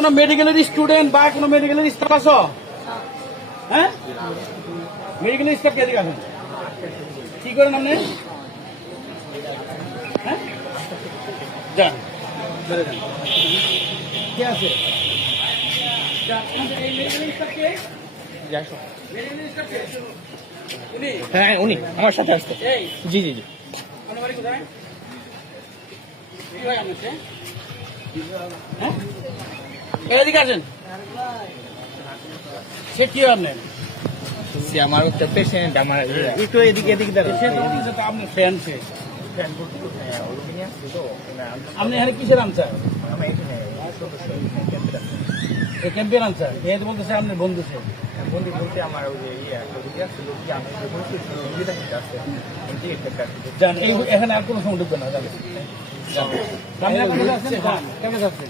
কোন মেডিকেলের স্টুডেন্ট বা কোন মেডিকেলের স্টাফ আছো? হ্যাঁ, মেডিকেলের স্টাফ কে দিকে আছেন? কি করেন আপনি? হ্যাঁ, যান বেড়ে যান। কে আছে? এই মেডিকেলের স্টাফ কে? মেডিকেলের স্টাফ কে? উনি? হ্যাঁ উনি আমার সাথে আসতে। এই জি জি জি। আপনার বাড়ি কোথায়? কি হয় আপনার সে? হ্যাঁ, এদিকে আসেন। সে কি হয় আপনার? সে আমার হচ্ছে পেশেন্ট আমার একটু এদিকে এদিকে সে তো বলতেছে তো আপনার ফ্যান সে। আপনি এখানে কিসের আনসার? এই ক্যাম্পের আনসার। এ তো বলতেছে আপনার বন্ধু সে। বন্ধু বলতে আমার ওই যে ইয়ে ছিল কি আমি যান, এখানে আর কোনো সময় ঢুকবে না। যান, আপনি কেমন আছেন?